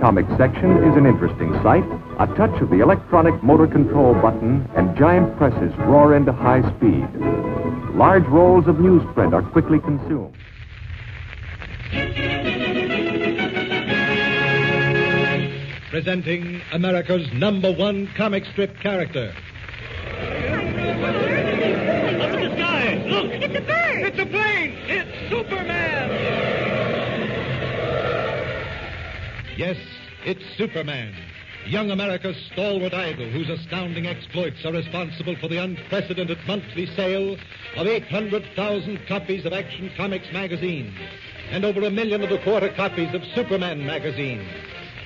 comic section is an interesting sight. A touch of the electronic motor control button and giant presses roar into high speed. Large rolls of newsprint are quickly consumed. Presenting America's #1 comic strip character. Up in the sky! Look! It's a bird! It's a plane! It's Superman! Yes, it's Superman, young America's stalwart idol whose astounding exploits are responsible for the unprecedented monthly sale of 800,000 copies of Action Comics magazine and over 1.25 million copies of Superman magazine.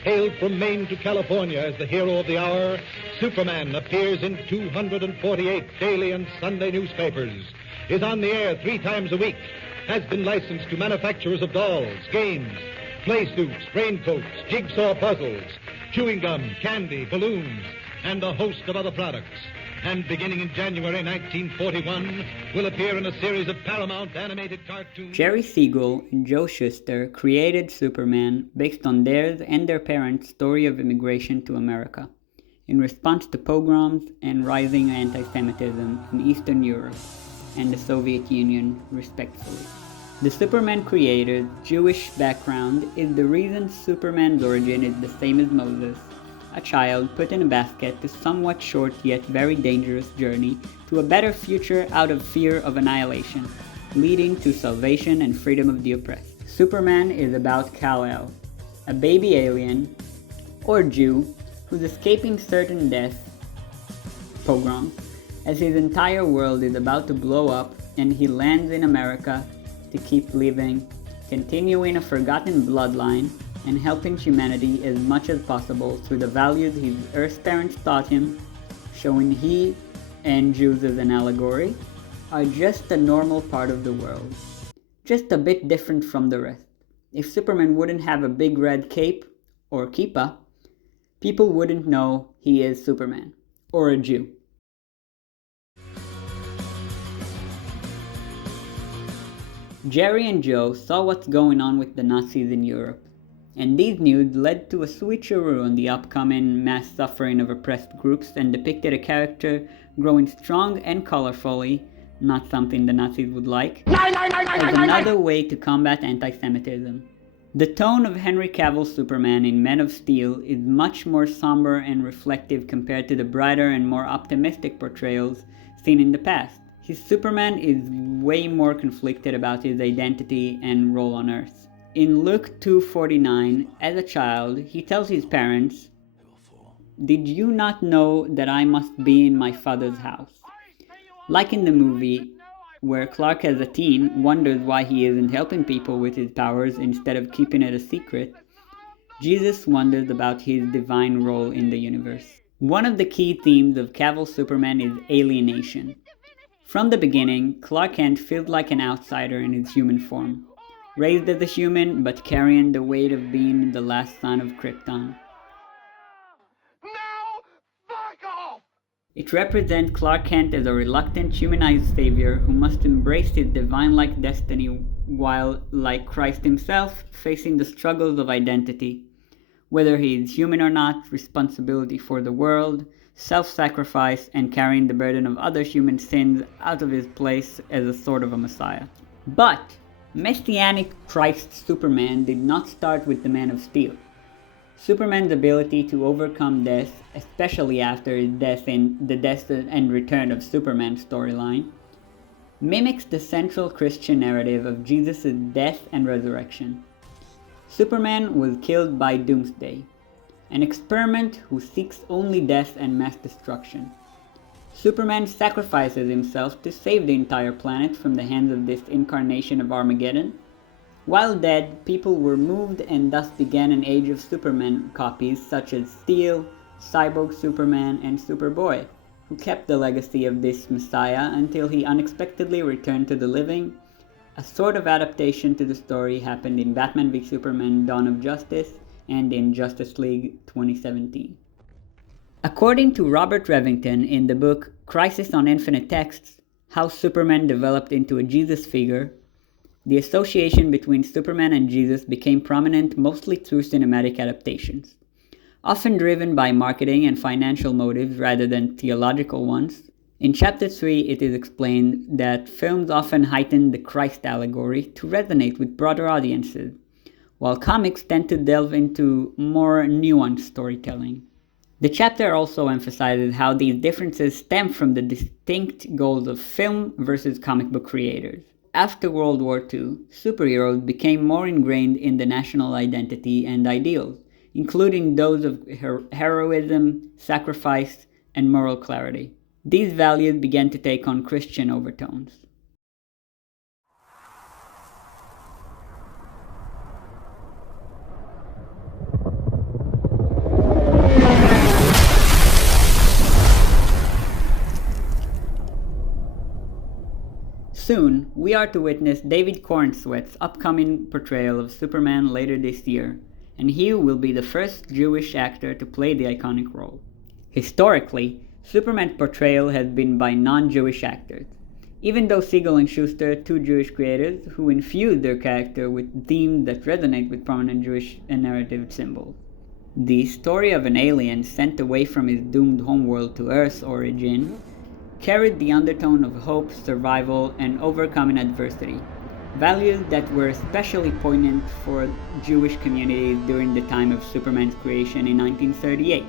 Hailed from Maine to California as the hero of the hour, Superman appears in 248 daily and Sunday newspapers, is on the air 3 times a week, has been licensed to manufacturers of dolls, games, play suits, raincoats, jigsaw puzzles, chewing gum, candy, balloons, and a host of other products. And beginning in January 1941, will appear in a series of Paramount animated cartoons. Jerry Siegel and Joe Shuster created Superman based on theirs and their parents' story of immigration to America, in response to pogroms and rising anti-Semitism in Eastern Europe and the Soviet Union, respectively. The Superman creator's Jewish background is the reason Superman's origin is the same as Moses, a child put in a basket to somewhat short yet very dangerous journey to a better future out of fear of annihilation, leading to salvation and freedom of the oppressed. Superman is about Kal-El, a baby alien, or Jew, who's escaping certain death, pogroms, as his entire world is about to blow up and he lands in America to keep living, continuing a forgotten bloodline, and helping humanity as much as possible through the values his Earth parents taught him, showing he, and Jews as an allegory, are just a normal part of the world, just a bit different from the rest. If Superman wouldn't have a big red cape, or kippah, people wouldn't know he is Superman, or a Jew. Jerry and Joe saw what's going on with the Nazis in Europe, and these news led to a switcheroo on the upcoming mass suffering of oppressed groups and depicted a character growing strong and colorfully, not something the Nazis would like, as another way to combat anti-Semitism. The tone of Henry Cavill's Superman in Men of Steel is much more somber and reflective compared to the brighter and more optimistic portrayals seen in the past. His Superman is way more conflicted about his identity and role on Earth. In Luke 2:49, as a child, he tells his parents, "Did you not know that I must be in my Father's house?" Like in the movie, where Clark as a teen wonders why he isn't helping people with his powers instead of keeping it a secret, Jesus wonders about his divine role in the universe. One of the key themes of Cavill's Superman is alienation. From the beginning, Clark Kent feels like an outsider in his human form, raised as a human but carrying the weight of being the last son of Krypton. It represents Clark Kent as a reluctant, humanized savior who must embrace his divine-like destiny while, like Christ himself, facing the struggles of identity, whether he is human or not, responsibility for the world, self-sacrifice, and carrying the burden of other human sins out of his place as a sort of a messiah. But Messianic Christ Superman did not start with the Man of Steel. Superman's ability to overcome death, especially after his death in the Death and Return of Superman storyline, mimics the central Christian narrative of Jesus' death and resurrection. Superman was killed by Doomsday, an experiment who seeks only death and mass destruction. Superman sacrifices himself to save the entire planet from the hands of this incarnation of Armageddon. While dead, people were moved and thus began an age of Superman copies such as Steel, Cyborg Superman, and Superboy, who kept the legacy of this messiah until he unexpectedly returned to the living. A sort of adaptation to the story happened in Batman v Superman: Dawn of Justice and in Justice League 2017. According to Robert Revington in the book Crisis on Infinite Texts, How Superman Developed into a Jesus Figure, The association between Superman and Jesus became prominent mostly through cinematic adaptations. Often driven by marketing and financial motives rather than theological ones, in Chapter 3 it is explained that films often heighten the Christ allegory to resonate with broader audiences, while comics tend to delve into more nuanced storytelling. The chapter also emphasizes how these differences stem from the distinct goals of film versus comic book creators. After World War II, superheroes became more ingrained in the national identity and ideals, including those of heroism, sacrifice, and moral clarity. These values began to take on Christian overtones. Soon, we are to witness David Corenswet's upcoming portrayal of Superman later this year, and he will be the first Jewish actor to play the iconic role. Historically, Superman's portrayal has been by non-Jewish actors, even though Siegel and Schuster, two Jewish creators who infused their character with themes that resonate with prominent Jewish narrative symbols. The story of an alien sent away from his doomed homeworld to Earth's origin carried the undertone of hope, survival, and overcoming adversity, values that were especially poignant for Jewish communities during the time of Superman's creation in 1938,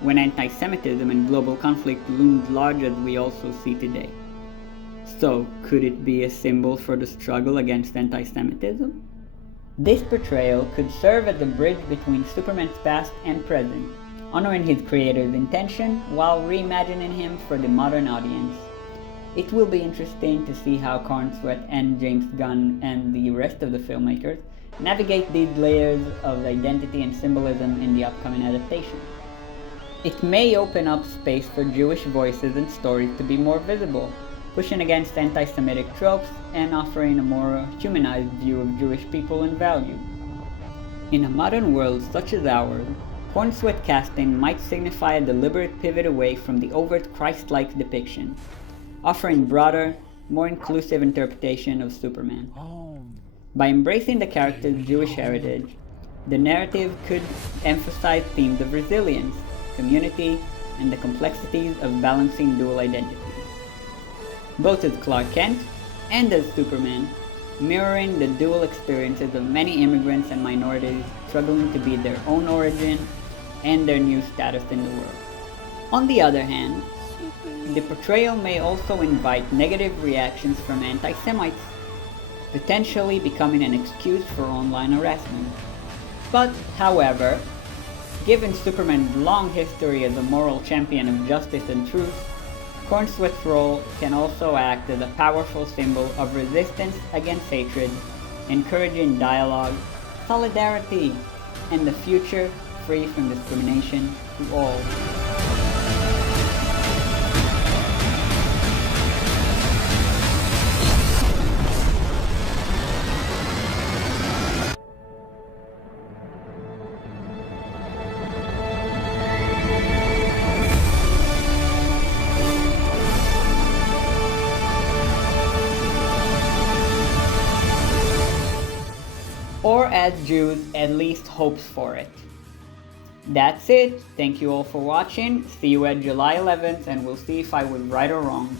when anti-Semitism and global conflict loomed large as we also see today. So, could it be a symbol for the struggle against anti-Semitism? This portrayal could serve as a bridge between Superman's past and present, honoring his creator's intention while reimagining him for the modern audience. It will be interesting to see how Corenswet and James Gunn and the rest of the filmmakers navigate these layers of identity and symbolism in the upcoming adaptation. It may open up space for Jewish voices and stories to be more visible, pushing against anti-Semitic tropes and offering a more humanized view of Jewish people and values. In a modern world such as ours, Corenswet casting might signify a deliberate pivot away from the overt Christ-like depiction, offering broader, more inclusive interpretation of Superman. By embracing the character's Jewish heritage, the narrative could emphasize themes of resilience, community, and the complexities of balancing dual identities, both as Clark Kent and as Superman, mirroring the dual experiences of many immigrants and minorities struggling to be their own origin and their new status in the world. On the other hand, the portrayal may also invite negative reactions from anti-Semites, potentially becoming an excuse for online harassment. But, however, given Superman's long history as a moral champion of justice and truth, Corenswet's role can also act as a powerful symbol of resistance against hatred, encouraging dialogue, solidarity, and the future free from discrimination to all. Or as Jews, at least hopes for it. That's it. Thank you all for watching. See you at July 11th, and we'll see if I was right or wrong.